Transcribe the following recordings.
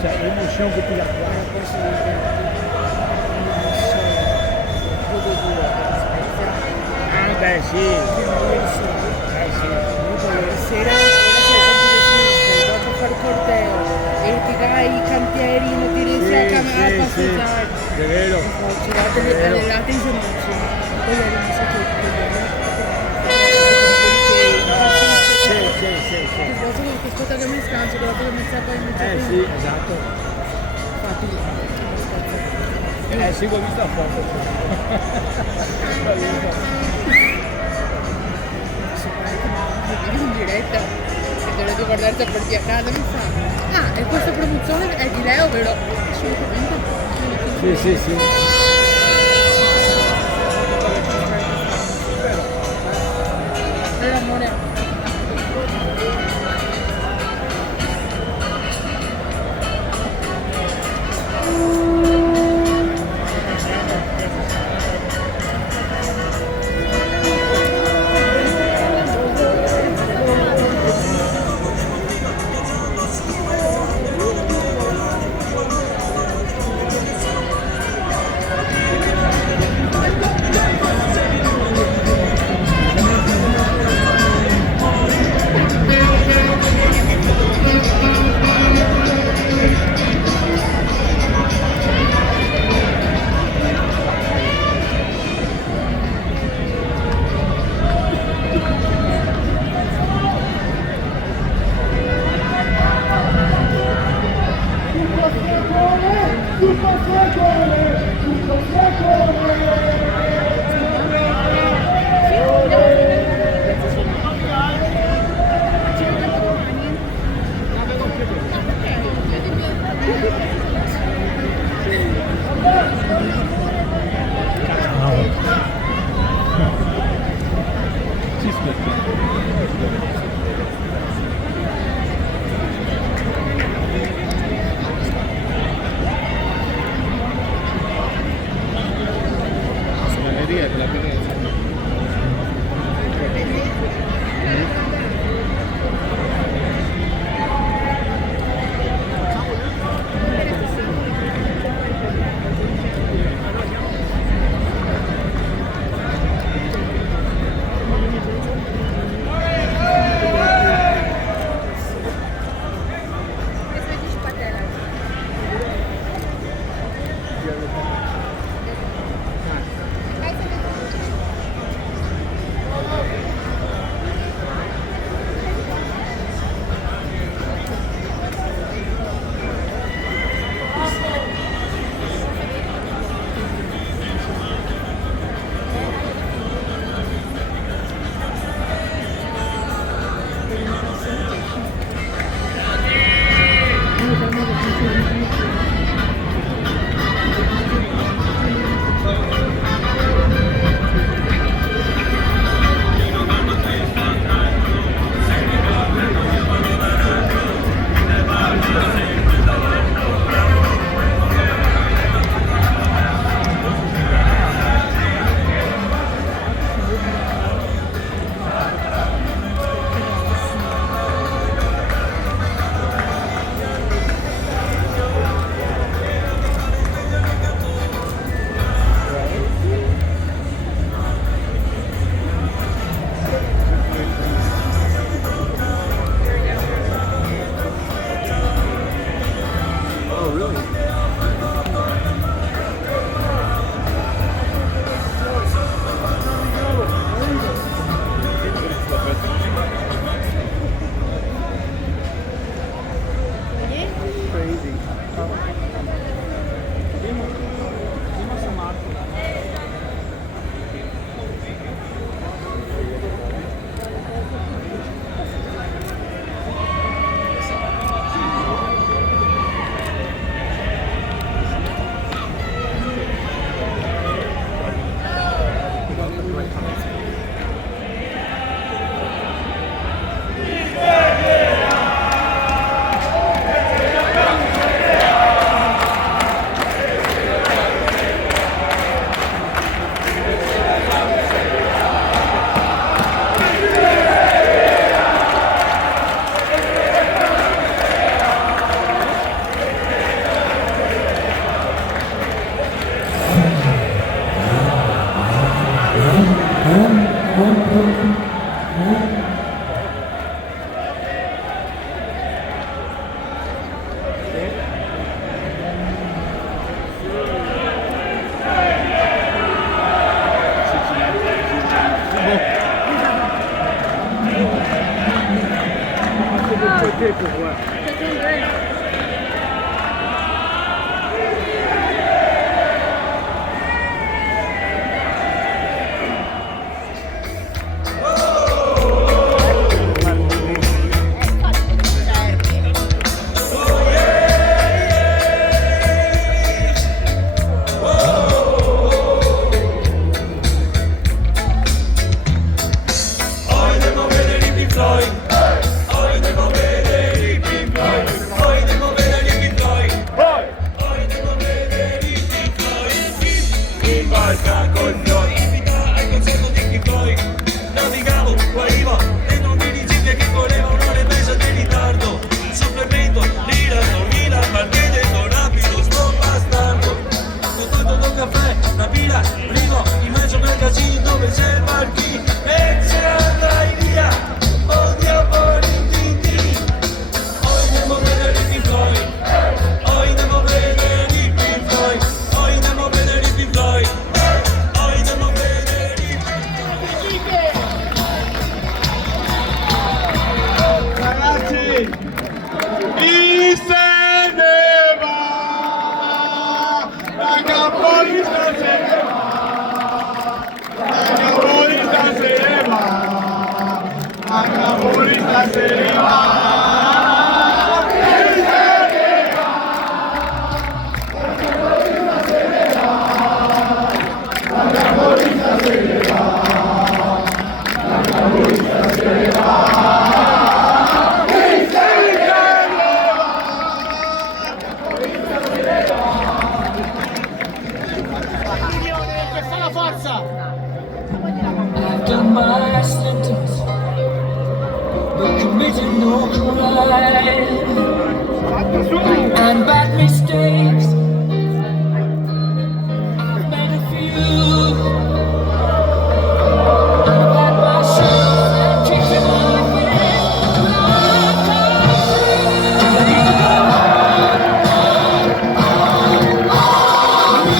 cioè l'emozione che ti dà qua. Non posso dire un'emozione proprio dura per Spezia. Ah beh sì, Fino a ieri sera. sì. Dopo ieri sera era sei tempi di sinistra, dopo fare il corteo e ti dai i cantieri, non ti riesci a camminare a passeggiare. È vero. Ho girato alle latte in ginocchio. Poi ero un sacco di Sì. cosa che ascolta che mi scanso, che dopo che mi sta poi Sì, esatto. infatti Sì, ho visto la foto. in diretta e te lo devo guardare da porti a casa mi fa e questa produzione è di Leo vero? Assolutamente Sì. l'amore mon côté pour voir. I've done my sentence, but committed no crime and bad mistakes. I've made a few. I've had my share and kicked in my face. We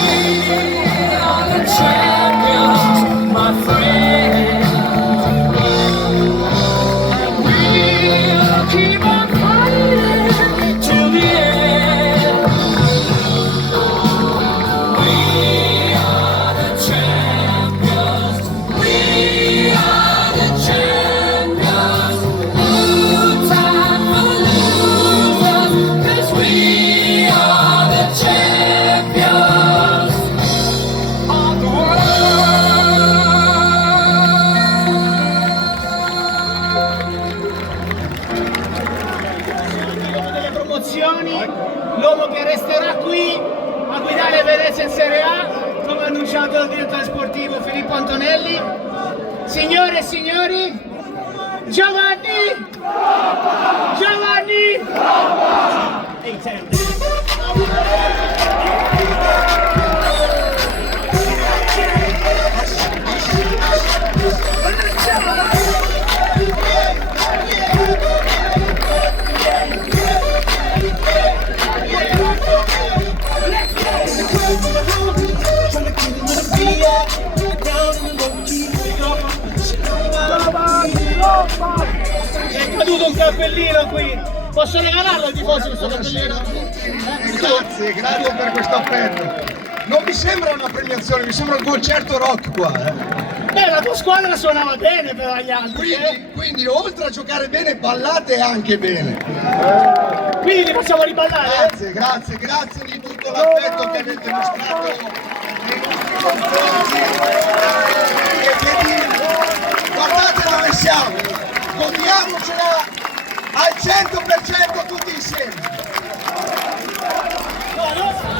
are the champions, my friend. And we'll keep on fighting till the end. We are the champions. We are the champions. No time for losers, 'cause we are the champions of the world. Delle promozioni, l'uomo che resterà qui a guidare Venezia in Serie A, come annunciato dal direttore sportivo Filippo Antonelli. Signore e signori, Giovanni! È caduto un cappellino qui. Posso regalarlo ai tifosi questo cappellino? Grazie per questo affetto. Non mi sembra una premiazione, mi sembra un concerto rock qua. Beh, la tua squadra suonava bene però agli altri. Quindi oltre a giocare bene, ballate anche bene. Quindi li facciamo riballare? Grazie di tutto l'affetto che avete mostrato nei nostri confronti. E guardate dove siamo, godiamocela al 100% tutti insieme. No.